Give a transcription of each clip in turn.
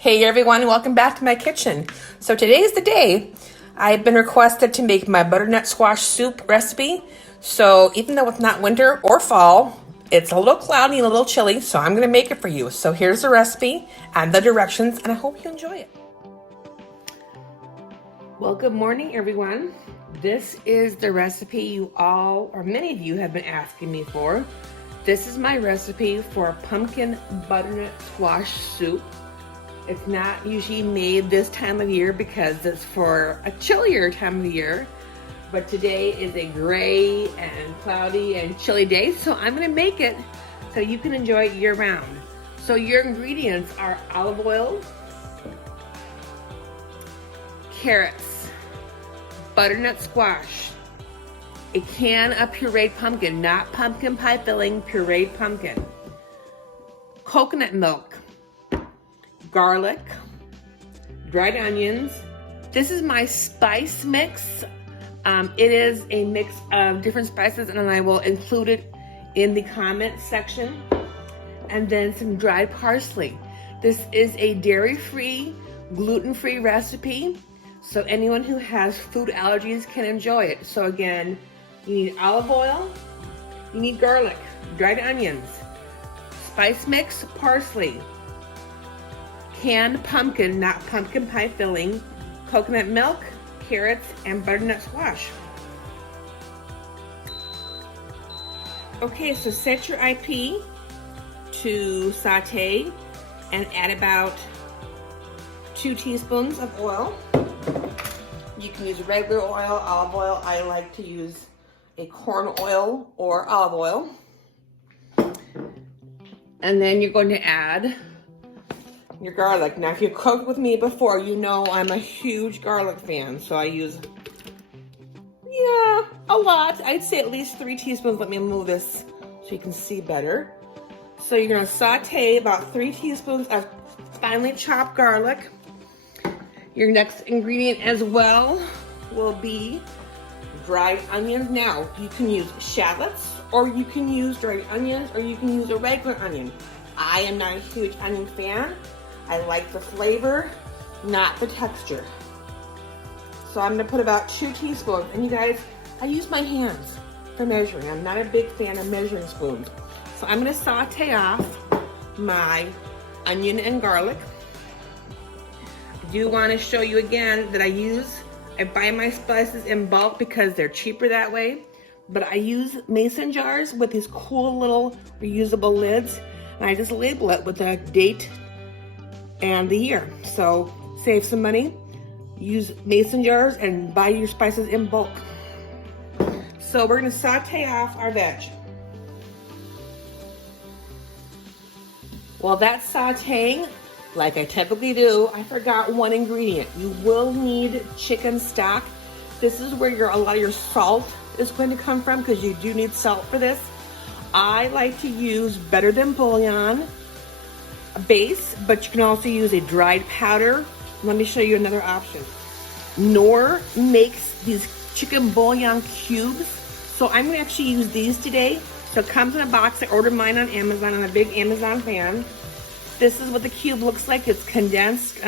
Hey everyone, welcome back to my kitchen. So today's the day. I've been requested to make my butternut squash soup recipe. So even though it's not winter or fall, it's a little cloudy and a little chilly, so I'm gonna make it for you. So here's the recipe and the directions, and I hope you enjoy it. Well, good morning everyone. This is the recipe you all, or many of you have been asking me for. This is my recipe for pumpkin butternut squash soup. It's not usually made this time of year because it's for a chillier time of year, but today is a gray and cloudy and chilly day, so I'm gonna make it so you can enjoy it year round. So your ingredients are olive oil, carrots, butternut squash, a can of pureed pumpkin, not pumpkin pie filling, pureed pumpkin, coconut milk, garlic, dried onions. This is my spice mix. It is a mix of different spices, and I will include it in the comment section. And then some dried parsley. This is a dairy-free, gluten-free recipe, so anyone who has food allergies can enjoy it. So again, you need olive oil, you need garlic, dried onions, spice mix, parsley, canned pumpkin, not pumpkin pie filling, coconut milk, carrots, and butternut squash. Okay, so set your IP to saute and add about 2 teaspoons of oil. You can use regular oil, olive oil. I like to use a corn oil or olive oil. And then you're going to add your garlic. Now, if you've cooked with me before, you know I'm a huge garlic fan, so I use, a lot. I'd say at least 3 teaspoons. Let me move this so you can see better. So you're gonna saute about 3 teaspoons of finely chopped garlic. Your next ingredient as well will be dried onions. Now, you can use shallots, or you can use dried onions, or you can use a regular onion. I am not a huge onion fan. I like the flavor, not the texture. So I'm gonna put about 2 teaspoons. And you guys, I use my hands for measuring. I'm not a big fan of measuring spoons. So I'm gonna saute off my onion and garlic. I do wanna show you again that I buy my spices in bulk because they're cheaper that way. But I use mason jars with these cool little reusable lids. And I just label it with a date and the year. So save some money, use mason jars, and buy your spices in bulk. So we're gonna saute off our veg. While that's sauteing, like I typically do, I forgot one ingredient. You will need chicken stock. This is where a lot of your salt is going to come from, because you do need salt for this. I like to use Better Than Bouillon base, but you can also use a dried powder. Let me show you another option. Knorr makes these chicken bouillon cubes, so I'm gonna actually use these today. So it comes in a box. I ordered mine on Amazon. I'm a big Amazon fan. This is what the cube looks like. It's condensed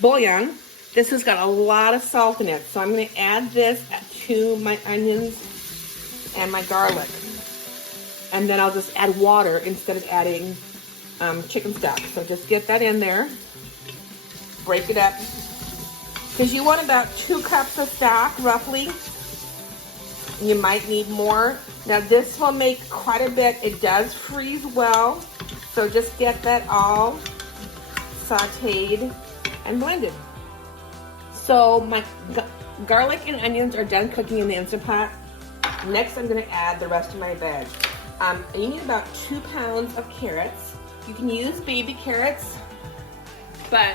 bouillon. This has got a lot of salt in it, so I'm gonna add this to my onions and my garlic, and then I'll just add water instead of adding chicken stock. So just get that in there, break it up, because you want about 2 cups of stock roughly. You might need more. Now this will make quite a bit. It does freeze well, so just get that all sauteed and blended. So my garlic and onions are done cooking in the Instant Pot. Next, I'm gonna add the rest of my veg. You need about 2 pounds of carrots. You can use baby carrots, but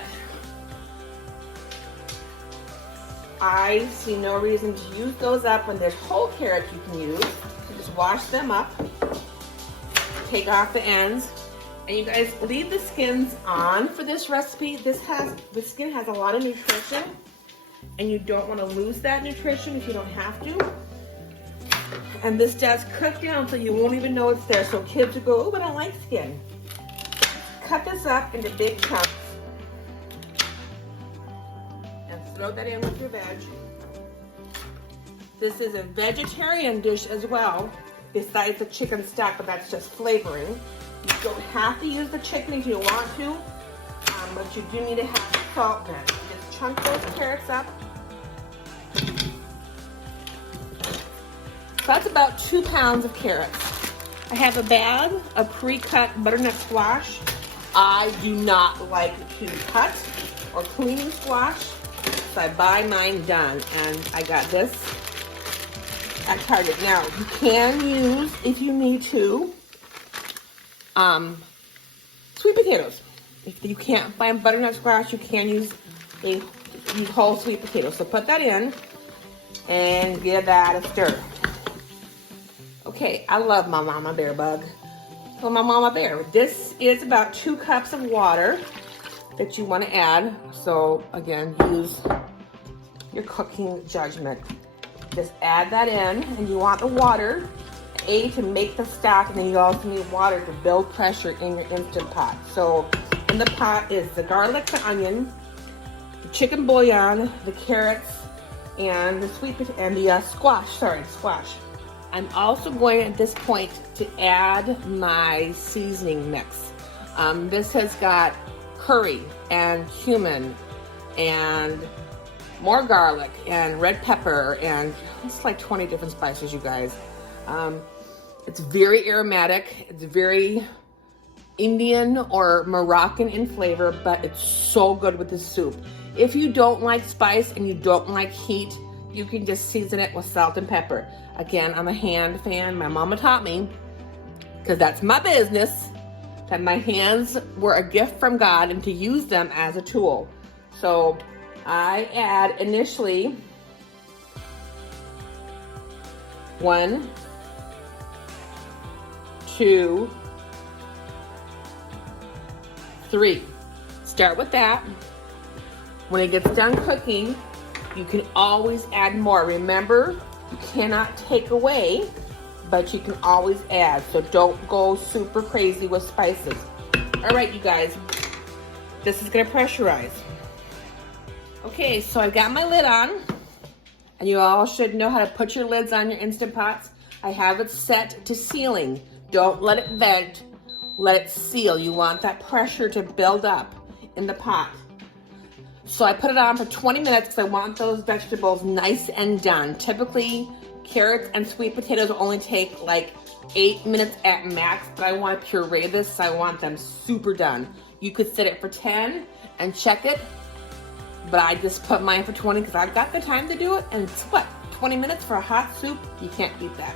I see no reason to use those up when there's whole carrots you can use. So just wash them up, take off the ends, and you guys leave the skins on for this recipe. The skin has a lot of nutrition, and you don't want to lose that nutrition if you don't have to. And this does cook down so you won't even know it's there. So kids will go, oh, but I like skin. Cut this up into big chunks. throw that in with your veg. This is a vegetarian dish as well, besides the chicken stock, but that's just flavoring. You don't have to use the chicken if you want to, but you do need to have salt then. Just chunk those carrots up. So that's about 2 pounds of carrots. I have a bag of pre-cut butternut squash. I do not like to cut or clean squash, so I buy mine done, and I got this at Target. Now, you can use, if you need to, sweet potatoes. If you can't find butternut squash, you can use whole sweet potatoes. So put that in and give that a stir. Okay, I love my mama bear bug. So my mama bear, this is about 2 cups of water that you want to add. So again, use your cooking judgment. Just add that in, and you want the water, to make the stock, and then you also need water to build pressure in your Instant Pot. So in the pot is the garlic, the onion, the chicken bouillon, the carrots, and the sweet potato, and the squash. I'm also going at this point to add my seasoning mix. This has got curry and cumin and more garlic and red pepper, and it's like 20 different spices, you guys. It's very aromatic. It's very Indian or Moroccan in flavor, but it's so good with the soup. If you don't like spice and you don't like heat, you can just season it with salt and pepper. Again, I'm a hand fan. My mama taught me, because that's my business, that my hands were a gift from God and to use them as a tool. So I add initially 1, 2, 3. Start with that. When it gets done cooking, you can always add more. Remember, you cannot take away, but you can always add. So don't go super crazy with spices. All right, you guys, this is gonna pressurize. Okay, so I've got my lid on, and you all should know how to put your lids on your Instant Pots. I have it set to sealing. Don't let it vent, let it seal. You want that pressure to build up in the pot. So I put it on for 20 minutes because I want those vegetables nice and done. Typically, carrots and sweet potatoes only take like 8 minutes at max, but I want to puree this, so I want them super done. You could set it for 10 and check it, but I just put mine for 20 because I've got the time to do it, and it's what, 20 minutes for a hot soup? You can't beat that.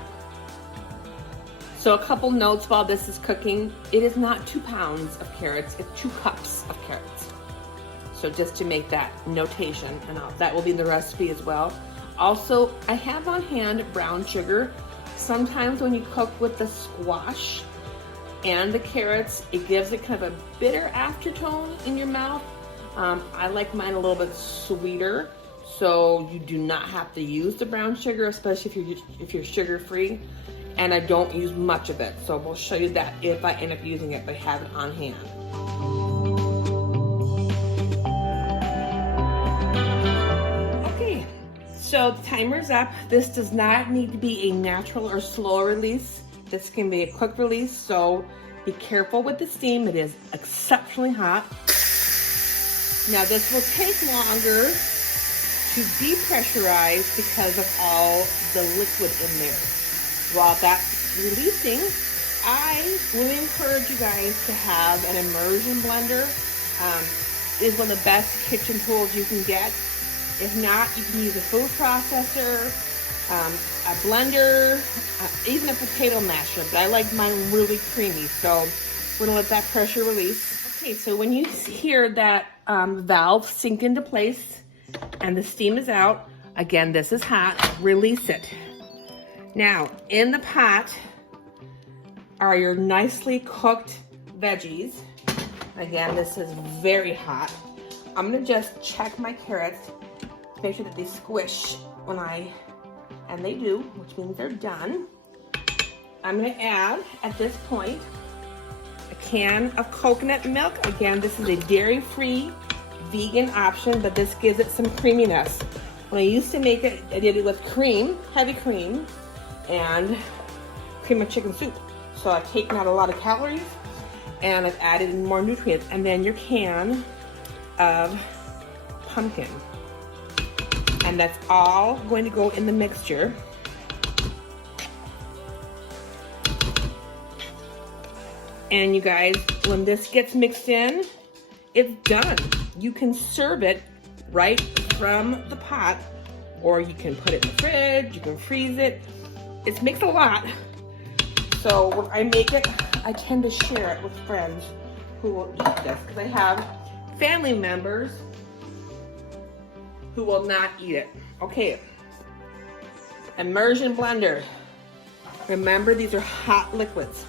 So a couple notes while this is cooking. It is not 2 pounds of carrots, it's 2 cups of carrots. So just to make that notation, and that will be in the recipe as well. Also, I have on hand brown sugar. Sometimes when you cook with the squash and the carrots, it gives it kind of a bitter aftertone in your mouth. I like mine a little bit sweeter, so you do not have to use the brown sugar, especially if you're sugar-free. And I don't use much of it, so we'll show you that if I end up using it, but have it on hand. Okay, so the timer's up. This does not need to be a natural or slow release. This can be a quick release, so be careful with the steam. It is exceptionally hot. Now this will take longer to depressurize because of all the liquid in there. While that's releasing, I really encourage you guys to have an immersion blender. It is one of the best kitchen tools you can get. If not, you can use a food processor, a blender, even a potato masher, but I like mine really creamy, so we're gonna let that pressure release. Okay, so when you hear that valve sink into place and the steam is out, again, this is hot, release it. Now, in the pot are your nicely cooked veggies. Again, this is very hot. I'm gonna just check my carrots, make sure that they squish and they do, which means they're done. I'm gonna add, at this point, a can of coconut milk. Again, this is a dairy-free, vegan option, but this gives it some creaminess. When I used to make it, I did it with cream, heavy cream, and cream of chicken soup. So I've taken out a lot of calories and I've added in more nutrients. And then your can of pumpkin. And that's all going to go in the mixture. And you guys, when this gets mixed in, it's done. You can serve it right from the pot, or you can put it in the fridge, you can freeze it. It makes a lot. So when I make it, I tend to share it with friends who will eat this, because I have family members who will not eat it. Okay, immersion blender. Remember, these are hot liquids.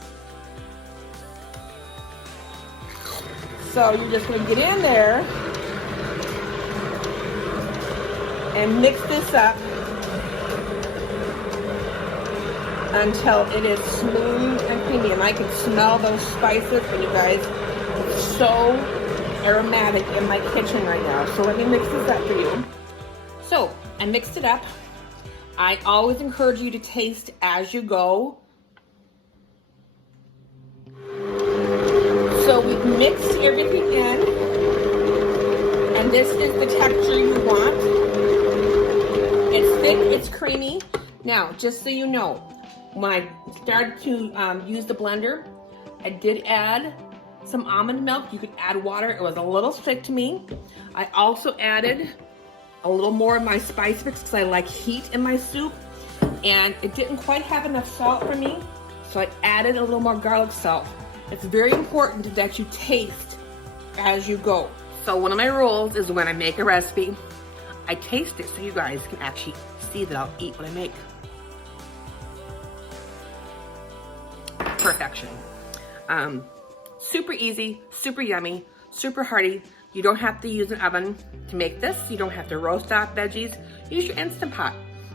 So you're just gonna get in there and mix this up until it is smooth and creamy. And I can smell those spices, and you guys, it's so aromatic in my kitchen right now. So let me mix this up for you. So I mixed it up. I always encourage you to taste as you go. So we've mixed everything in, and this is the texture you want. It's thick, it's creamy. Now, just so you know, when I started to use the blender, I did add some almond milk. You could add water. It was a little thick to me. I also added a little more of my spice mix because I like heat in my soup, and it didn't quite have enough salt for me, so I added a little more garlic salt. It's very important that you taste as you go. So one of my rules is when I make a recipe, I taste it so you guys can actually see that I'll eat what I make. Perfection. Super easy, super yummy, super hearty. You don't have to use an oven to make this. You don't have to roast off veggies. Use your Instant Pot.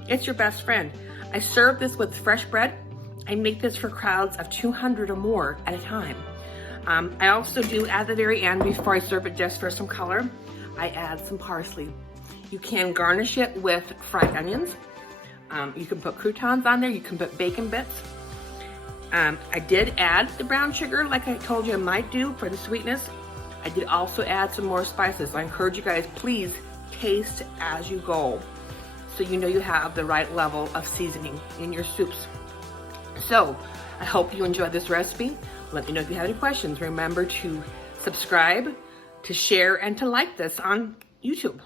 It's your best friend. I serve this with fresh bread. I make this for crowds of 200 or more at a time. I also do, at the very end, before I serve it just for some color, I add some parsley. You can garnish it with fried onions. You can put croutons on there. You can put bacon bits. I did add the brown sugar like I told you I might do for the sweetness. I did also add some more spices. I encourage you guys, please taste as you go so you know you have the right level of seasoning in your soups. So I hope you enjoyed this recipe. Let me know if you have any questions. Remember to subscribe, to share, and to like this on YouTube.